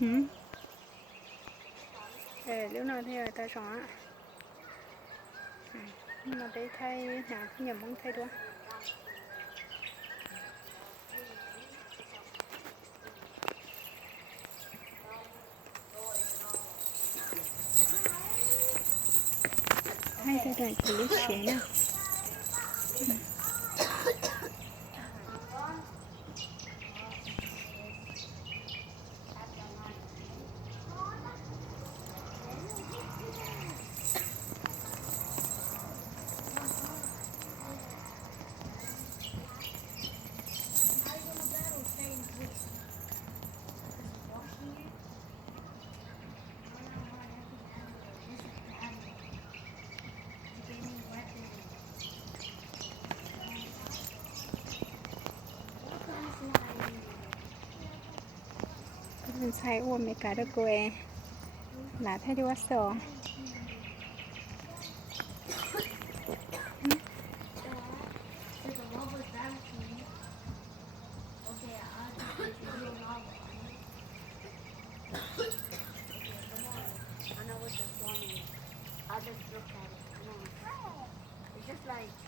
Ừ. Lúc nào thì ở ta rõ mà đây thay nào nhầm không thay đúng thay thay đoạn chỉ lý chế nào mình sai ôm mấy cái đó cô là thay đi quá sợ I know what the formula is. I'll just look at it. It's just like